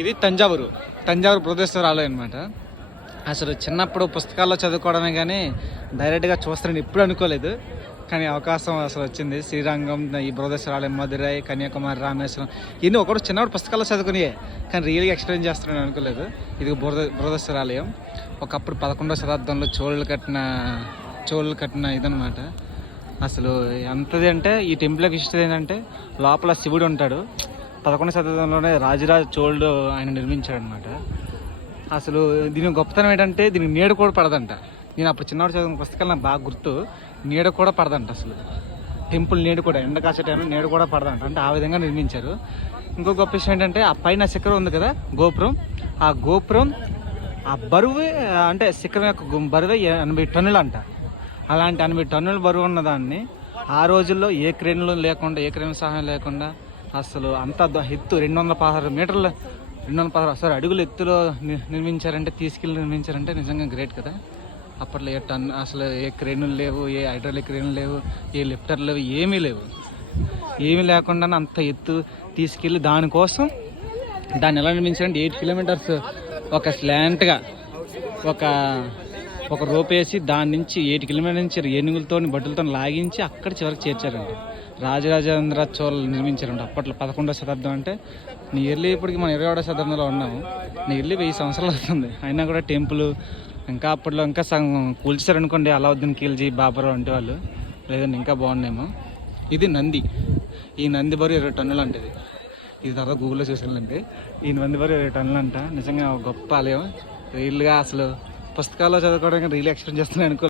ఇది తంజావూరు బృహదేశ్వర ఆలయం అనమాట. అసలు చిన్నప్పుడు పుస్తకాల్లో చదువుకోవడమే కానీ డైరెక్ట్గా చూస్తానని ఎప్పుడు అనుకోలేదు. కానీ అవకాశం అసలు వచ్చింది. శ్రీరంగం, ఈ బృహదేశ్వర ఆలయం, మధురై, కన్యాకుమారి, రామేశ్వరం ఇన్ని ఒకటి చిన్నప్పుడు పుస్తకాల్లో చదువుకునే కానీ రియల్గా ఎక్స్పీరియన్స్ చేస్తున్నాను అనుకోలేదు. ఇది బృహదేశ్వర ఆలయం ఒకప్పుడు 11వ శతాబ్దంలో చోళులు కట్టిన ఇదనమాట. అసలు ఎంతది అంటే ఈ టెంపుల్కి ఇష్టం ఏంటంటే లోపల శివుడు ఉంటాడు. 11వ శతాబ్దంలోనే రాజరాజ చోళుడు ఆయన నిర్మించాడు అనమాట. అసలు దీని గొప్పతనం ఏంటంటే దీనికి నీడ కూడా పడదంట. నేను అప్పుడు చిన్నవాడు చదివిన పుస్తకాలు నాకు బాగా గుర్తు. నీడ కూడా పడదంట అసలు. టెంపుల్ నీడ కూడా ఎండ కాసే టైంలో నీడ కూడా పడదంట. అంటే ఆ విధంగా నిర్మించారు. ఇంకో గొప్ప విషయం ఏంటంటే ఆ పైన శిఖరం ఉంది కదా గోపురం ఆ బరువు అంటే శిఖరం యొక్క బరువే 80 టన్నులు అంట. అలాంటి 80 టన్నుల బరువు ఉన్న దాన్ని ఆ రోజుల్లో ఏ క్రేన్లు లేకుండా, ఏ క్రేన్ సహాయం లేకుండా అసలు అంత ఎత్తు 216 అడుగులు ఎత్తులో నిర్మించారంటే నిజంగా గ్రేట్ కదా. అప్పట్లో అసలు ఏ క్రేన్లు లేవు, ఏ హైడ్రాలిక్ క్రేన్లు లేవు, ఏ లిఫ్టర్లు లేవు, ఏమీ లేకుండా అంత ఎత్తు తీసుకెళ్ళి దానికోసం దాన్ని ఎలా నిర్మించారంటే 8 కిలోమీటర్స్ ఒక స్లాంట్గా ఒక రోప్ వేసి దాని నుంచి 8 కిలోమీటర్ నుంచి ఏనుగులతో బడ్డులతో లాగించి అక్కడ చివరికి చేర్చారండి. రాజరాజేంద్ర చోళులు నిర్మించారంట అప్పట్లో 11వ శతాబ్దం. అంటే నియర్లీ ఇప్పటికి మనం 21వ శతాబ్దంలో ఉన్నాము. నియర్లీ 1000 సంవత్సరాలు అవుతుంది. అయినా కూడా టెంపుల్ ఇంకా అప్పట్లో ఇంకా కూల్చారనుకోండి. అలావుద్దీన్ ఖిల్జీ, బాబర్ వంటి వాళ్ళు. లేదండి ఇంకా బాగున్నాయేమో. ఇది నంది. ఈ నంది బరువు 20 టన్నులు అంటది. ఇది తర్వాత గూగుల్లో చూసానంటే ఈ నంది బరువు 20 టన్నులు అంట. నిజంగా గొప్ప ఆలయం. రియల్గా అసలు పుస్తకాల్లో చదువుకోవడానికి రియల్ ఎక్స్పీరియన్స్ చేస్తున్నాను అనుకో.